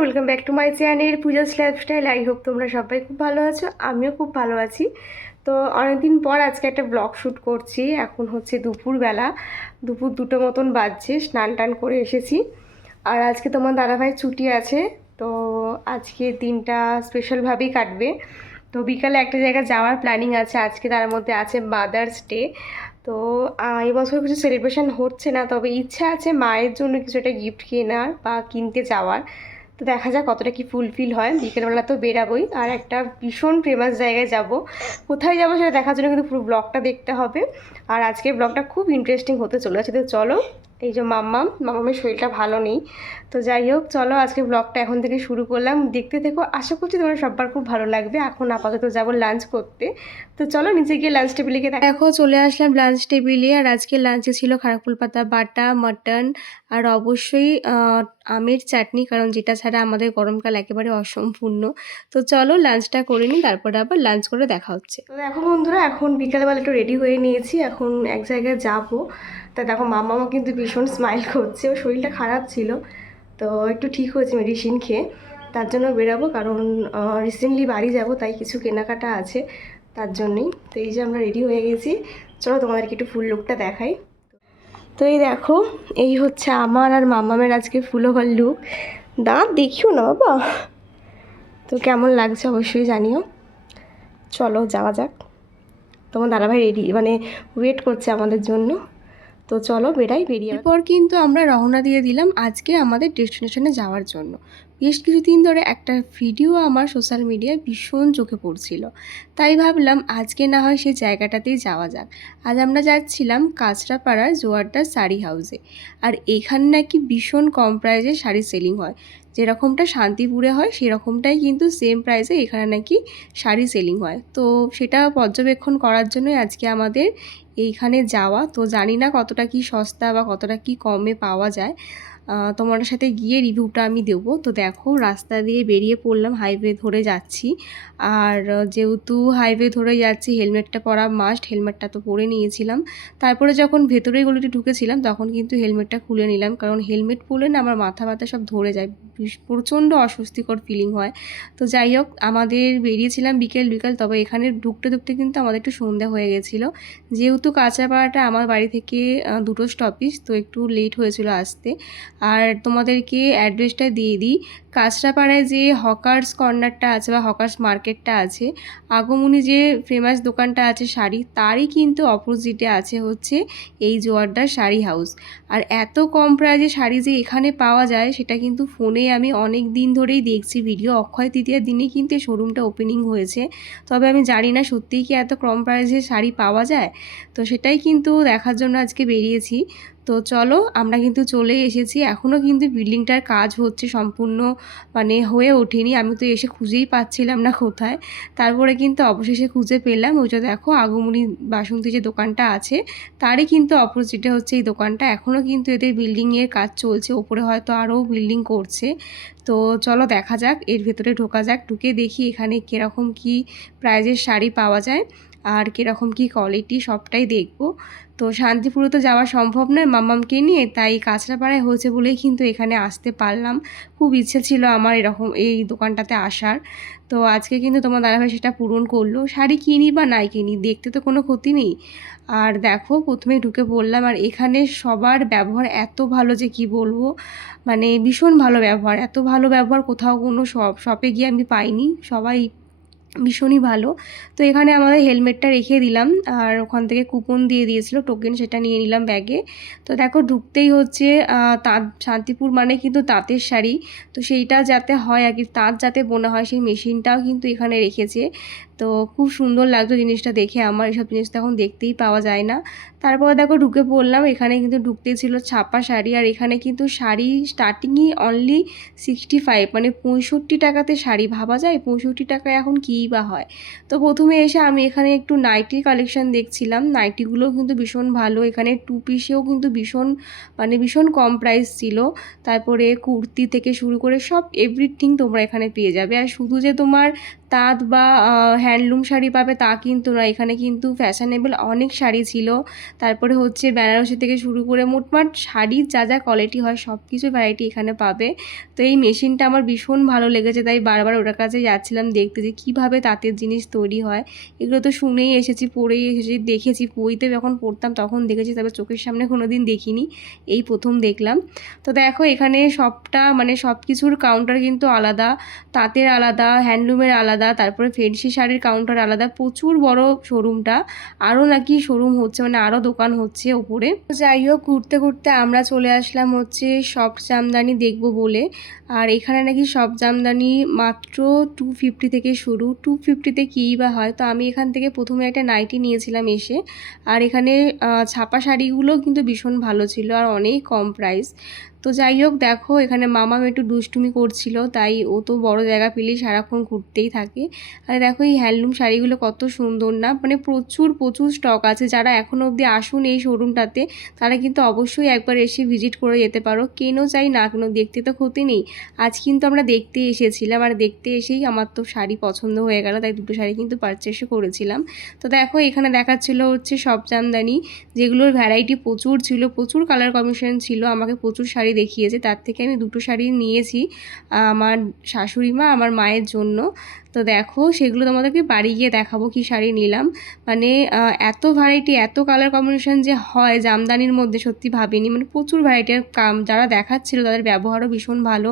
Welcome back to my channel Puja's lifestyle. I hope তোমরা সবাই খুব ভালো আছো, আমিও খুব ভালো আছি। তো অনেকদিন পর আজকে একটা ব্লগ শ্যুট করছি। এখন হচ্ছে দুপুরবেলা, দুপুর 2টো মতন বাজছে। স্নান টান করে এসেছি, আর আজকে তোমার দাদাভাই ছুটি আছে। তো আজকে দিনটা স্পেশালভাবেই কাটবে। তো বিকালে একটা জায়গায় যাওয়ার প্ল্যানিং আছে আজকে, তার মধ্যে আছে মাদার্স ডে। তো এবছর কিছু সেলিব্রেশন হচ্ছে না, তবে ইচ্ছা আছে মায়ের জন্য কিছু একটা গিফট কেনার বা কিনতে যাওয়ার। তো দেখা যাক কতটা কি ফুলফিল হয়। বিকেলবেলা তো বেরাবোই, আর একটা ভীষণ ফেমাস জায়গায় যাব। কোথায় যাবো সেটা দেখার জন্য কিন্তু পুরো ব্লগটা দেখতে হবে। আর আজকের ব্লগটা খুব ইন্টারেস্টিং হতে চলেছে। তো চলো, এই যে মামামের শরীরটা ভালো নেই। তো যাই হোক, চলো আজকে ব্লগটা এখন থেকে শুরু করলাম, দেখতে থেকো। আশা করছি তোমার সবার খুব ভালো লাগবে। এখন আপাতত যাবো লাঞ্চ করতে। তো চলো নিচে গিয়ে লাঞ্চ টেবিলে গিয়ে দেখো চলে আসলাম লাঞ্চ টেবিলে। আর আজকে লাঞ্চে ছিল খারাকুল পাতা বাটা, মাটন, আর অবশ্যই আমের চাটনি, কারণ যেটা ছাড়া আমাদের গরমকাল একেবারে অসম্পূর্ণ। তো চলো লাঞ্চটা করে নিই, তারপরে আবার লাঞ্চ করে দেখা হচ্ছে। তো দেখো বন্ধুরা, এখন বিকালবেলা একটু রেডি হয়ে নিয়েছি, এখন এক জায়গায় যাবো। তা দেখো মামাও কিন্তু ভীষণ স্মাইল করছে, ওর শরীরটা খারাপ ছিল, তো একটু ঠিক হয়েছে মেডিসিন খেয়ে। তার জন্য বেরাবো, কারণ রিসেন্টলি বাড়ি যাব, তাই কিছু কেনাকাটা আছে, তার জন্যই। তো এই যে আমরা রেডি হয়ে গেছি, চলো তোমাদেরকে একটু ফুল লুকটা দেখাই। তো এই দেখো, এই হচ্ছে আমার আর মামামের আজকে ফুল ওভার লুক। দাঁত দেখিও না বাবা। তো কেমন লাগছে অবশ্যই জানিও। চলো যাওয়া যাক। তোমার দাদাভাই রেডি মানে ওয়েট করছে আমাদের জন্য। তো চলো বেরিয়ে এরপর কিন্তু আমরা রওনা দিয়ে দিলাম আজকে আমাদের ডেস্টিনেশনে যাওয়ার জন্য। বেশ কিছুদিন ধরে একটা ভিডিও আমার সোশ্যাল মিডিয়ায় ভীষণ চোখে পড়ছিল, তাই ভাবলাম আজকে না হয় সেই জায়গাটাতেই যাওয়া যাক। আজ আমরা যাচ্ছিলাম কাঁচরাপাড়ার জোয়ারদার শাড়ি হাউসে। আর এখানে নাকি ভীষণ কম প্রাইসে শাড়ি সেলিং হয়, যেরকমটা শান্তিপুরে হয় সেরকমটাই কিন্তু সেম প্রাইসে এখানে নাকি শাড়ি সেলিং হয়। তো সেটা পর্যবেক্ষণ করার জন্যই আজকে আমাদের এইখানে যাওয়া। তো জানি না কতটা কি সস্তা বা কতটা কি কমে পাওয়া যায়, তোমার সাথে গিয়ে রিভিউটা আমি দেবো। তো দেখো রাস্তা দিয়ে বেরিয়ে পড়লাম, হাইওয়ে ধরে যাচ্ছি। আর যেহেতু হাইওয়ে ধরে যাচ্ছি হেলমেটটা পরা মাস্ট, হেলমেটটা তো পরে নিয়েছিলাম। তারপরে যখন ভেতরের গলিতে ঢুকেছিলাম তখন কিন্তু হেলমেটটা খুলে নিলাম, কারণ হেলমেট পরলে না আমার মাথা ব্যথা সব ধরে যায়, প্রচণ্ড অস্বস্তিকর ফিলিং হয়। তো যাই হোক, আমাদের বেরিয়েছিলাম বিকেল, তবে এখানে ঢুকতে কিন্তু আমাদের একটু সন্ধ্যা হয়ে গেছিলো। যেহেতু কাঁচরাপাড়াটা আমার বাড়ি থেকে 2টো স্টপেজ, তো একটু লেট হয়েছিল আসতে। আর তোমাদেরকে অ্যাড্রেসটা দিয়ে দিই, কাঁচরাপাড়ায় যে হকার্স কর্নারটা আছে বা হকার্স মার্কেটটা আছে, আগমনী যে ফেমাস দোকানটা আছে শাড়ি, তারই কিন্তু অপোজিটে আছে হচ্ছে এই জোয়ারদার শাড়ি হাউস। আর এত কম প্রাইসে শাড়ি যে এখানে পাওয়া যায় সেটা কিন্তু ফোনে আমি অনেক দিন ধরেই দেখছি ভিডিও। অক্ষয় তৃতীয়ার দিনে কিন্তু এই শোরুমটা ওপেনিং হয়েছে, তবে আমি জানি না সত্যিই কি এত কম প্রাইসে শাড়ি পাওয়া যায়। তো সেটাই কিন্তু দেখার জন্য আজকে বেরিয়েছি। তো চলো, আমরা কিন্তু চলে এসেছি। এখনও কিন্তু বিল্ডিংটার কাজ হচ্ছে, সম্পূর্ণ মানে হয়ে ওঠেনি। আমি তো এসে খুঁজেই পাচ্ছিলাম না কোথায়, তারপরে কিন্তু অবশেষে খুঁজে পেলাম। ওই যে দেখো আগমনী বাসন্তী যে দোকানটা আছে তারই কিন্তু অপোজিটে হচ্ছে এই দোকানটা। এখনও কিন্তু এদের বিল্ডিংয়ের কাজ চলছে, ওপরে হয়তো আরও বিল্ডিং করছে। তো চলো দেখা যাক, এর ভেতরে ঢোকা যাক, ঢুকে দেখি এখানে কীরকম কী প্রাইজের শাড়ি পাওয়া যায় আর কীরকম কী কোয়ালিটি সবটাই দেখব। তো শান্তিপুরে তো যাওয়া সম্ভব নয় মাম্মামকে নিয়ে, তাই কাঁচরাপাড়ায় হয়েছে বলেই কিন্তু এখানে আসতে পারলাম। খুব ইচ্ছে ছিল আমার এরকম এই দোকানটাতে আসার। তো আজকে কিন্তু তোমার দাদাভাই সেটা পূরণ করলো। শাড়ি কিনি বা নাই কিনি, দেখতে তো কোনো ক্ষতি নেই। আর দেখো প্রথমেই ঢুকে পড়লাম, আর এখানে সবার ব্যবহার এত ভালো যে কি বলবো, মানে ভীষণ ভালো ব্যবহার। এত ভালো ব্যবহার কোথাও কোনো শপে গিয়ে আমি পাইনি, সবাই ভীষণই ভালো। তো এখানে আমাদের হেলমেটটা রেখে দিলাম, আর ওখান থেকে কুপন দিয়ে দিয়েছিল টোকেন, সেটা নিয়ে নিলাম ব্যাগে। তো দেখো ঢুকতেই হচ্ছে তাঁত, শান্তিপুর মানে কিন্তু তাঁতের শাড়ি, তো সেইটা যাতে হয় আর কি, তাঁত যাতে বোনা হয় সেই মেশিনটাও কিন্তু এখানে রেখেছে। তো খুব সুন্দর লাগতো জিনিসটা দেখে, আমার এসব জিনিস তো এখন দেখতেই পাওয়া যায় না। তারপরে দেখো ঢুকে পড়লাম, এখানে কিন্তু ঢুকতেই ছিল ছাপা শাড়ি। আর এখানে কিন্তু শাড়ি স্টার্টিংই অনলি 65, মানে 65 টাকাতে শাড়ি। ভাবা যায় 65 টাকায় এখন কী বা হয়। তো প্রথমে এসে আমি এখানে একটু নাইটির কালেকশন দেখছিলাম, নাইটিগুলোও কিন্তু ভীষণ ভালো। এখানে 2 পিসেও কিন্তু ভীষণ কম প্রাইস ছিল। তারপরে কুর্তি থেকে শুরু করে সব এভরিথিং তোমরা এখানে পেয়ে যাবে। আর শুধু যে তোমার তাঁত বা হ্যান্ডলুম শাড়ি পাবে তা কিন্তু না, এখানে কিন্তু ফ্যাশনেবল অনেক শাড়ি ছিল। তারপরে হচ্ছে বেনারসি থেকে শুরু করে মোটমাট শাড়ির যা যা কোয়ালিটি হয় সব কিছু ভ্যারাইটি এখানে পাবে। তো এই মেশিনটা আমার ভীষণ ভালো লেগেছে, তাই বারবার ওটার কাছে যাচ্ছিলাম দেখতে যে কীভাবে তাঁতের জিনিস তৈরি হয়। এগুলো তো শুনেই এসেছি, পড়েই এসেছি, দেখেছি বইতে যখন পড়তাম তখন দেখেছি, তবে চোখের সামনে কোনো দিন দেখিনি, এই প্রথম দেখলাম। তো দেখো এখানে সবটা মানে সব কিছুর কাউন্টার কিন্তু আলাদা, তাঁতের আলাদা, হ্যান্ডলুমের আলাদা, তারপরে ফেন্সি শাড়ির কাউন্টার আলাদা, প্রচুর বড় শোরুমটা। আরও নাকি শোরুম হচ্ছে, মানে আরও দোকান হচ্ছে ওপরে। যাই হোক, ঘুরতে ঘুরতে আমরা চলে আসলাম হচ্ছে সফট জামদানি দেখব বলে। আর এখানে নাকি সফট জামদানি মাত্র 250 থেকে শুরু। 250-তে কীই বা হয়। তো আমি এখান থেকে প্রথমে একটা নাইটি নিয়েছিলাম এসে। আর এখানে ছাপা শাড়িগুলো কিন্তু ভীষণ ভালো ছিল আর অনেক কম প্রাইস। তো যাই হোক, দেখো এখানে মামাম একটু দুষ্টুমি করছিল, তাই ও তো বড় জায়গা পেলেই সারাক্ষণ ঘুরতেই থাকে। আর দেখো এই হ্যান্ডলুম শাড়িগুলো কত সুন্দর না, মানে প্রচুর প্রচুর স্টক আছে। যারা এখনও অবধি আসুন এই শোরুমটাতে তারা কিন্তু অবশ্যই একবার এসে ভিজিট করে যেতে পারো। কেনো চাই না কেন, দেখতে তো ক্ষতি নেই। আজ কিন্তু আমরা দেখতে এসেছিলাম, আর দেখতে এসেই আমার তো শাড়ি পছন্দ হয়ে গেল, তাই দুটো শাড়ি কিন্তু পারচেসও করেছিলাম। তো দেখো এখানে দেখাচ্ছিল হচ্ছে সফট জামদানি, যেগুলোর ভ্যারাইটি প্রচুর ছিল, প্রচুর কালার কম্বিনেশন ছিল। আমাকে প্রচুর শাড়ি দেখিয়েছে, তার থেকে আমি দুটো শাড়ি নিয়েছি আমার শাশুড়ি মা আমার মায়ের জন্য। তো দেখো সেগুলো তোমাদেরকে বাড়ি গিয়ে দেখাবো কি শাড়ি নিলাম। মানে এত ভ্যারাইটি, এত কালার কম্বিনেশন যে হয় জামদানির মধ্যে সত্যি ভাবিনি। মানে প্রচুর ভ্যারাইটি, আর যারা দেখাচ্ছিল তাদের ব্যবহারও ভীষণ ভালো,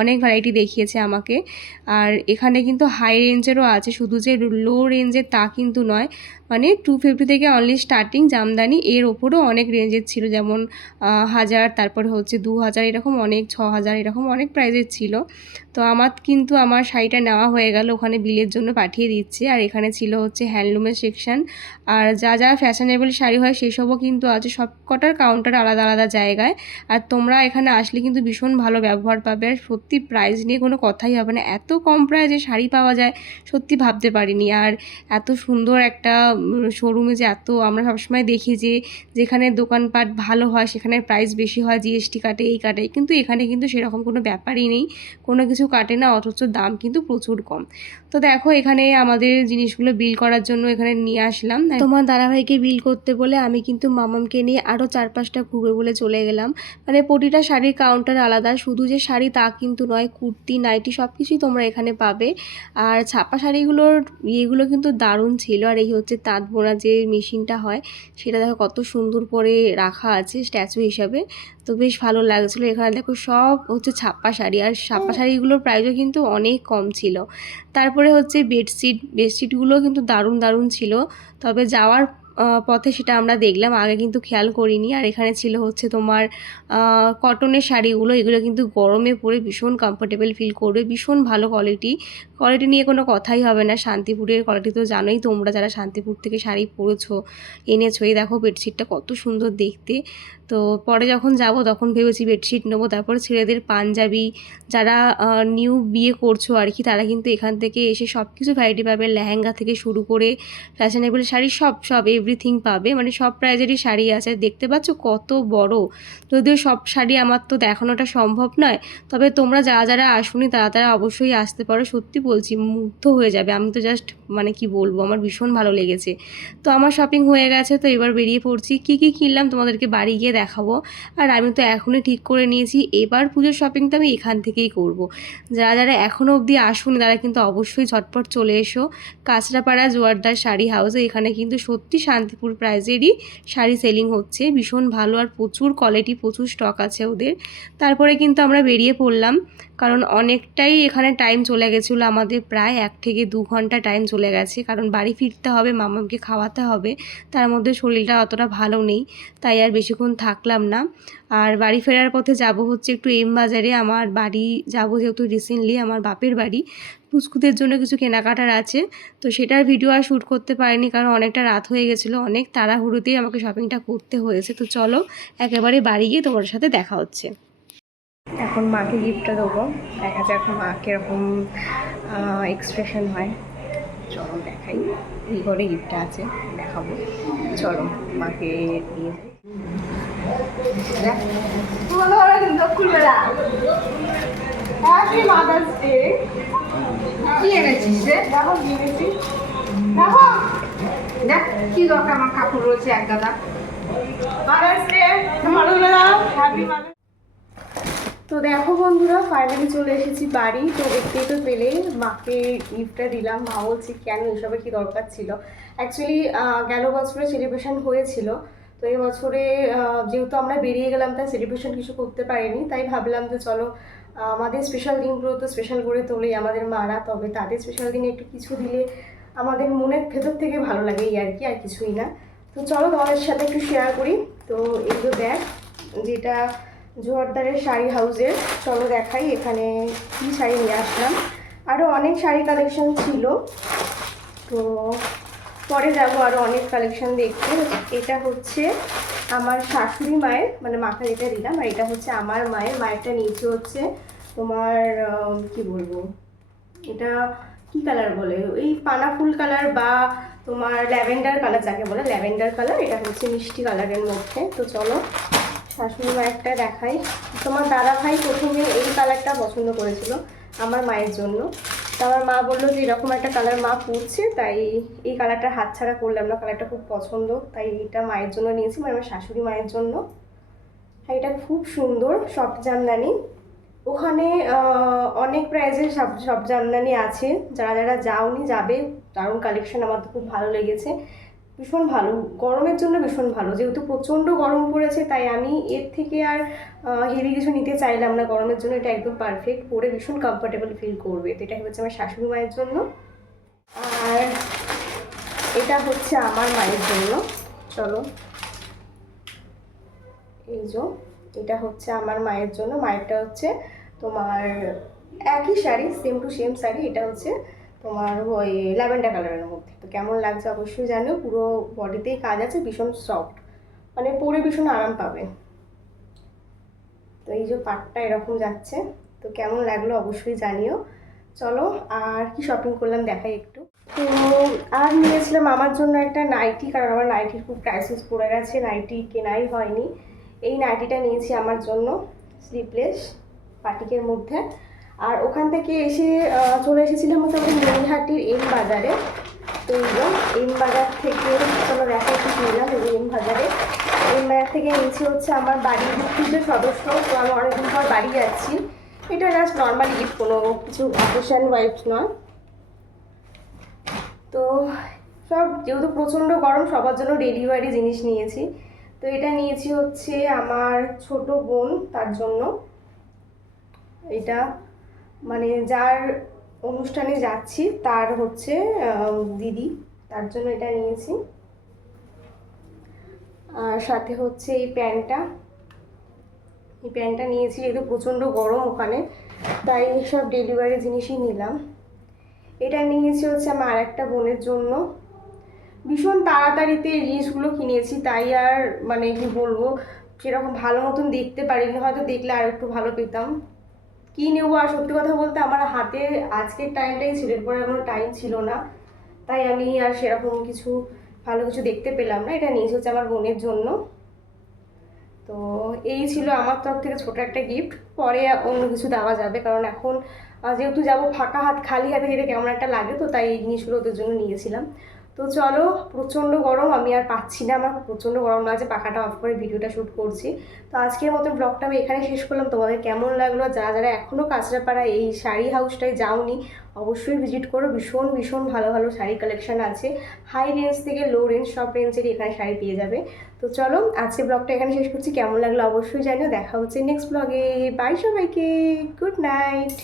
অনেক ভ্যারাইটি দেখিয়েছে আমাকে। আর এখানে কিন্তু হাই রেঞ্জেরও আছে, শুধু যে লো রেঞ্জের তা কিন্তু নয়। মানে 250 থেকে অনলি স্টার্টিং জামদানি, এর ওপরও অনেক রেঞ্জের ছিল, যেমন 1000, তারপরে হচ্ছে 2000, এরকম অনেক 6000, এরকম অনেক প্রাইজের ছিল। তো আমার কিন্তু আমার শাড়িটা নেওয়া হয়ে গেল, ওখানে বিলের জন্য পাঠিয়ে দিচ্ছে। আর এখানে ছিল হচ্ছে হ্যান্ডলুমের সেকশন, আর যা যা ফ্যাশনেবল শাড়ি হয় সেসবও কিন্তু আছে, সব কটার কাউন্টার আলাদা আলাদা জায়গায়। আর তোমরা এখানে আসলে কিন্তু ভীষণ ভালো ব্যবহার পাবে, আর সত্যি প্রাইস নিয়ে কোনো কথাই হবে না। এত কম প্রাইসে শাড়ি পাওয়া যায় সত্যি ভাবতে পারিনি। আর এত সুন্দর একটা শোরুমে যে এত, আমরা সবসময় দেখি যে যেখানে দোকানপাট ভালো হয় সেখানে প্রাইস বেশি হয়, জিএসটি কাটে, এই কাটে, কিন্তু এখানে কিন্তু সেরকম কোনো ব্যাপারই নেই, কোনো কিছু কাটে না, অথচ দাম কিন্তু প্রচুর কম। তো দেখো এখানে আমাদের জিনিসগুলো বিল করার জন্য এখানে নিয়ে আসলাম। তোমার দাদাভাইকে বিল করতে বলে আমি কিন্তু মামামকে নিয়ে আরও 4-5টা ঘুরবে বলে চলে গেলাম। মানে প্রতিটা শাড়ির কাউন্টার আলাদা, শুধু যে শাড়ি তা কিন্তু নয়, কুর্তি, নাইটি সব কিছুই তোমরা এখানে পাবে। আর ছাপা শাড়িগুলোর ইয়েগুলো কিন্তু দারুণ ছিল। আর এই হচ্ছে তাঁত বোনা যে মেশিনটা হয় সেটা দেখো কত সুন্দর করে রাখা আছে স্ট্যাচু হিসাবে, তো বেশ ভালো লাগছিলো। এখানে দেখো সব হচ্ছে ছাপা শাড়ি, আর ছাপা শাড়িগুলোর প্রাইসও কিন্তু অনেক কম ছিল। তারপরে হচ্ছে বেডশিটগুলো কিন্তু দারুণ দারুণ ছিল, তবে যাওয়ার পথে সেটা আমরা দেখলাম, আগে কিন্তু খেয়াল করিনি। আর এখানে ছিল হচ্ছে তোমার কটনের শাড়িগুলো, এগুলো কিন্তু গরমে পরে ভীষণ কমফোর্টেবল ফিল করবে, ভীষণ ভালো কোয়ালিটি নিয়ে কোনো কথাই হবে না। শান্তিপুরের কোয়ালিটি তো জানোই তোমরা, যারা শান্তিপুর থেকে শাড়ি পরেছো এনেছো। এই দেখো বেডশিটটা কত সুন্দর দেখতে। তো পরে যখন যাব তখন ভেবেছি বেডশিট নেবো। তারপর ছেলেদের পাঞ্জাবি, যারা নিউ বিয়ে করছো আর কি, তারা কিন্তু এখান থেকে এসে সব কিছু ভ্যারাইটি পাবে, লেহেঙ্গা থেকে শুরু করে ফ্যাশনেবল শাড়ি সব এভরিথিং পাবে। মানে সব প্রাইজেরই শাড়ি আছে, দেখতে পাচ্ছ কত বড়। যদিও সব শাড়ি আমার তো দেখানোটা সম্ভব নয়, তবে তোমরা যারা যারা আসুনি তারা অবশ্যই আসতে পারো। সত্যি বলছি, মুগ্ধ হয়ে যাবে। আমি তো জাস্ট মানে কি বলবো, আমার ভীষণ ভালো লেগেছে। তো আমার শপিং হয়ে গেছে, তো এবার বেরিয়ে পড়ছি। কী কী কিনলাম তোমাদেরকে বাড়ি গিয়ে দেখাবো। আর আমি তো এখনই ঠিক করে নিয়েছি এবার পুজোর শপিংটা আমি এখান থেকেই করব। যারা যারা এখনও অবধি আসুনি তারা কিন্তু অবশ্যই ঝটপট চলে এসো কাঁচরাপাড়া জোয়ারদার শাড়ি হাউসে। এখানে কিন্তু সত্যি শান্তিপুর প্রাইজেরই শাড়ি সেলিং হচ্ছে, ভীষণ ভালো, আর প্রচুর কোয়ালিটি, প্রচুর স্টক আছে ওদের। তারপরে কিন্তু আমরা বেরিয়ে পড়লাম, কারণ অনেকটাই এখানে টাইম চলে গেছিলো আমাদের, প্রায় 1 থেকে 2 ঘন্টা টাইম চলে গেছে, কারণ বাড়ি ফিরতে হবে, মামাকে খাওয়াতে হবে, তার মধ্যে শরীরটা অতটা ভালো নেই, তাই আর বেশিক্ষণ থাকলাম না। আর বাড়ি ফেরার পথে যাব হচ্ছে একটু এম বাজারে, আমার বাড়ি যাব যেহেতু রিসেন্টলি আমার বাপের বাড়ি, পুচকুদের জন্য কিছু কেনাকাটার আছে। তো সেটার ভিডিও আর শ্যুট করতে পারিনি, কারণ অনেকটা রাত হয়ে গেছিলো, অনেক তাড়াহুড়োতেই আমাকে শপিংটা করতে হয়েছে। তো চলো একেবারে বাড়ি গিয়ে তোমার সাথে দেখা হচ্ছে। এখন মাকে গিফটটা দেবো, দেখা যাক মা কীরকম এক্সপ্রেশন হয়। চলো দেখাই, এই ঘরে গিফটটা আছে, দেখাবো। চলো মাকে নিয়ে যাই। Happy mother's day. কি এনেছিস রে? দেখো কি এনেছি, দেখো দেখ কি দরকার, আমার কাপড় রয়েছে এক গাদা। মাদার্স ডে, ভালো দাও, হ্যাপি মাদার্স। তো দেখো বন্ধুরা, ফাইনালি চলে এসেছি বাড়ি। তো দেখতেই তো পেলে মাকে গিফটটা দিলাম। মা বলছি কেন, এসবের কি দরকার ছিল। অ্যাকচুয়ালি গেল বছরে সেলিব্রেশন হয়েছিল, তো এই বছরে যেহেতু আমরা বেরিয়ে গেলাম তাই সেলিব্রেশন কিছু করতে পারিনি। তাই ভাবলাম যে চলো আমাদের স্পেশাল দিনগুলো তো স্পেশাল করে তোলেই আমাদের মারা, তবে তাদের স্পেশাল দিনে একটু কিছু দিলে আমাদের মনের ভেতর থেকে ভালো লাগে, এই আর কি, আর কিছুই না। তো চলো তোমাদের সাথে একটু শেয়ার করি। তো এগুলো দেখ, যেটা জোয়ারদারের শাড়ি হাউসের, চলো দেখাই এখানে কী শাড়ি নিয়ে আসলাম। আরও অনেক শাড়ি কালেকশন ছিল, তো পরে যাবো আরও অনেক কালেকশন দেখতে। এটা হচ্ছে আমার শাশুড়ি মায়ের, মানে মাকে যেটা দিলাম, আর এটা হচ্ছে আমার মায়েরটা নিচে হচ্ছে তোমার কি বলবো, এটা কি কালার বলে, এই পানা ফুল কালার বা তোমার ল্যাভেন্ডার কালার যাকে বলে, ল্যাভেন্ডার কালার। এটা হচ্ছে মিষ্টি কালারের মধ্যে। তো চলো শাশুড়ি মায়েরটা দেখাই। তোমার দাদা ভাই প্রথমে এই কালারটা পছন্দ করেছিল আমার মায়ের জন্য, তো আমার মা বললো যে এরকম একটা কালার মা পরছে, তাই এই কালারটা হাতছাড়া করলাম না, কালারটা খুব পছন্দ, তাই এটা মায়ের জন্য নিয়েছি, মানে আমার শাশুড়ি মায়ের জন্য। হ্যাঁ, এটা খুব সুন্দর সফট জামদানি। ওখানে অনেক প্রাইজের সব জামদানি আছে, যারা যারা যাওনি যাবে, দারুণ কালেকশন, আমার তো খুব ভালো লেগেছে, ভীষণ ভালো, গরমের জন্য ভীষণ ভালো। যেহেতু প্রচণ্ড গরম পড়েছে তাই আমি এর থেকে আর হেভি কিছু নিতে চাইলাম না, গরমের জন্য এটা একদম পারফেক্ট, পরে ভীষণ কমফোর্টেবল ফিল করবে। তো এটা হচ্ছে আমার শাশুড়ি মায়ের জন্য, আর এটা হচ্ছে আমার মায়ের জন্য। চলো এই যে, এটা হচ্ছে আমার মায়ের জন্য, মায়েরটা হচ্ছে তোমার একই sari, same to same sari, এটা হচ্ছে তোমার ওই ল্যাভেন্ডার কালারের মধ্যে। তো কেমন লাগছে অবশ্যই জানো, পুরো বডিতেই কাজ আছে, ভীষণ সফট, মানে পরে ভীষণ আরাম পাবে। তো এই যে পাটটা এরকম যাচ্ছে, তো কেমন লাগলো অবশ্যই জানিও। চলো আর কি শপিং করলাম দেখাই একটু। তো আর নিয়েছিলাম আমার জন্য একটা নাইটি, কারণ আমার নাইটির খুব ক্রাইসিস পড়ে গেছে, নাইটি কেনাই হয়নি। এই নাইটিটা নিয়েছি আমার জন্য, স্লিভলেস পাটিকের মধ্যে। আর ওখান থেকে এসে চলে এসেছিলাম মোটামুটি মনিহাটির এম বাজারে। তো এম বাজার থেকে চলো দেখা একটু নিলাম, এম বাজারে, এম বাজার থেকে নিচে হচ্ছে আমার বাড়ির পুজোর সদস্য, তো আমি অনেকদিন পর বাড়ি যাচ্ছি। এটা জাস্ট নর্মাল গিফট, কোনো কিছু অকেশন ওয়াইজ নয়। তো সব যেহেতু প্রচণ্ড গরম, সবার জন্য ডেলিভারি জিনিস নিয়েছি। তো এটা নিয়েছি হচ্ছে আমার ছোট বোন, তার জন্য। এটা মানে যার অনুষ্ঠানে যাচ্ছি তার হচ্ছে দিদি, তার জন্য এটা নিয়েছি। আর সাথে হচ্ছে এই প্যান্টটা নিয়েছি, যেহেতু প্রচণ্ড গরম ওখানে, তাই সব ডেলিভারি জিনিসই নিলাম। এটা নিয়েছি হচ্ছে আমার আর একটা বোনের জন্য। ভীষণ তাড়াতাড়িতে এই জিনিসগুলো কিনেছি, তাই আর মানে কি বলবো, সেরকম ভালো মতন দেখতে পারিনি, হয়তো দেখলে আর একটু ভালো পেতাম। কী নেবো, আর সত্যি কথা বলতে আমার হাতে আজকের টাইমটাই ছিল, এরপরে কোনো টাইম ছিল না, তাই আমি আর সেরকম কিছু ভালো কিছু দেখতে পেলাম না। এটা নিয়েছি হচ্ছে আমার বোনের জন্য। তো এই ছিল আমার তরফ থেকে ছোটো একটা গিফট, পরে অন্য কিছু দেওয়া যাবে, কারণ এখন যেহেতু যাবো ফাঁকা হাত, খালি হাতে যেতে কেমন একটা লাগে, তো তাই এই জিনিসগুলো ওদের জন্য নিয়েছিলাম। তো চলো, প্রচণ্ড গরম, আমি আর পাচ্ছি না, আমার প্রচণ্ড গরম লাগছে, পাখাটা অফ করে ভিডিওটা শ্যুট করছি। তো আজকের মতো ব্লগটা আমি এখানে শেষ করলাম। তোমাদের কেমন লাগলো, যারা যারা এখনও কাঁচরাপাড়া এই শাড়ি হাউসটায় যাওনি অবশ্যই ভিজিট করো, ভীষণ ভীষণ ভালো ভালো শাড়ি কালেকশন আছে, হাই রেঞ্জ থেকে লো রেঞ্জ সব রেঞ্জেরই এখানে শাড়ি পেয়ে যাবে। তো চলো আজকে ব্লগটা এখানে শেষ করছি, কেমন লাগলো অবশ্যই জানিও, দেখা হচ্ছে নেক্সট ব্লগে। বাই সবাইকে, গুড নাইট।